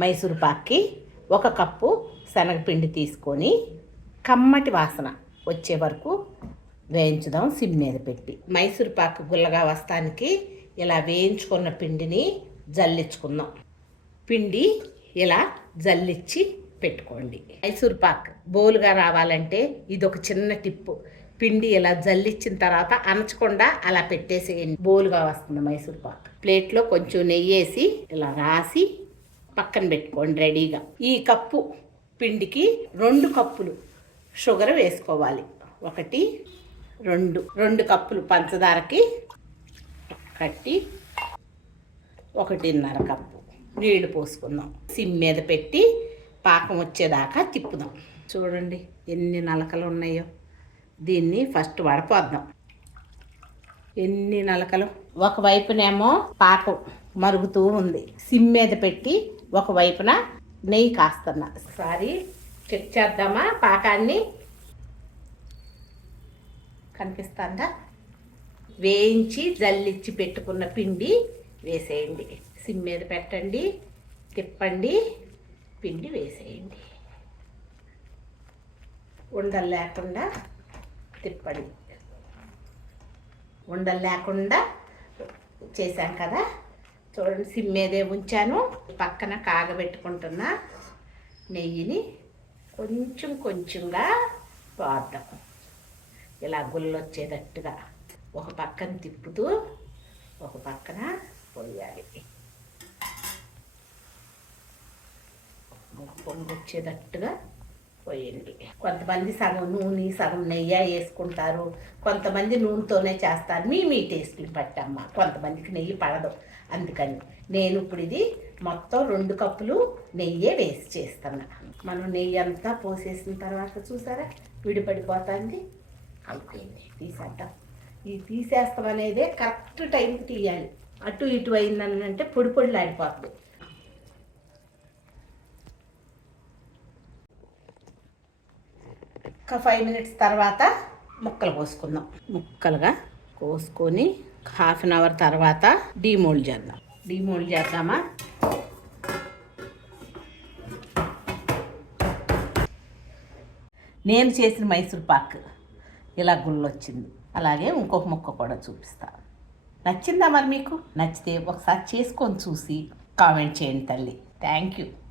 Mysore పాక్కి 1 cup శనగపిండి తీసుకొని కమ్మటి వాసన వచ్చే వరకు వేయించుదాం సిమ్ మీద పెట్టి. మైసూర్ పాక్ గుల్లగా వస్తానికి ఇలా వేయించుకున్న పిండిని జల్లించుకుందాం. పిండి ఇలా జల్లించి పెట్టుకోండి. మైసూర్ పాక్ బోలుగా రావాలంటే ఇది ఒక చిన్న టిప్పు. పిండి ఇలా జల్లించిన తర్వాత అనచకుండా అలా పెట్టేసేయండి, బోలుగా వస్తుంది మైసూర్ పాక్. ప్లేట్లో కొంచెం నెయ్యి వేసి ఇలా రాసి పక్కన పెట్టుకోండి రెడీగా. ఈ కప్పు పిండికి 2 కప్పులు షుగర్ వేసుకోవాలి. 1 2 కప్పులు పంచదారకి 1.5 కప్పు నీళ్లు పోసుకుందాం. సిమ్ మీద పెట్టి పాకం వచ్చేదాకా తిప్పుదాం. చూడండి ఎన్ని నలకలు ఉన్నాయో. దీన్ని ఫస్ట్ వడపోద్దాం. ఎన్ని నలకలు. ఒకవైపునేమో పాకం మరుగుతూ ఉంది. సిమ్ మీద పెట్టి ఒకవైపున నెయ్యి కాస్తున్నా. ఒకసారి చెక్ చేద్దామా పాకాన్ని. కనిపిస్తుందా? వేయించి జల్లించి పెట్టుకున్న పిండి వేసేయండి. సిమ్ మీద పెట్టండి, తిప్పండి, పిండి వేసేయండి. ఉండలు లేకుండా తిప్పండి. ఉండలు లేకుండా చేశాం కదా. చూడండి సిమ్ మీదే ఉంచాను. పక్కన కాగబెట్టుకుంటున్న నెయ్యిని కొంచెంగా పోద్దాం. ఇలా గుల్లొచ్చేటట్టుగా ఒక పక్కన తిప్పుతూ ఒక పక్కన పోయాలి. పొంగు వచ్చేటట్టుగా పోయండి. కొంతమంది సగం నూనె సగం నెయ్యి వేసుకుంటారు, కొంతమంది నూనెతోనే చేస్తారు. మీ టేస్ట్ని పట్టమ్మ. కొంతమందికి నెయ్యి పడదు. అందుకని నేను ఇప్పుడు ఇది మొత్తం 2 కప్పులు నెయ్యే వేసి చేస్తున్నా. మనం నెయ్యి అంతా పోసేసిన తర్వాత చూసారా విడిపడిపోతుంది. అయిపోయింది, తీసేద్దాం. ఈ తీసేస్తాం అనేదే కరెక్ట్ టైంకి తీయాలి. అటు ఇటు అయిందని అంటే పొడి పొడిలాడిపోతుంది. ఒక 5 మినిట్స్ తర్వాత ముక్కలు కోసుకుందాం. ముక్కలుగా కోసుకొని ½ అన్ అవర్ తర్వాత డీమోల్డ్ చేద్దాం. డీమోల్డ్ చేద్దామా? నేను చేసిన మైసూర్ పాక్ ఇలా గుల్లొచ్చింది. అలాగే ఇంకొక ముక్క కూడా చూపిస్తా. నచ్చిందా మరి మీకు? నచ్చితే ఒకసారి చేసుకొని చూసి కామెంట్ చేయండి తల్లి. Thank you.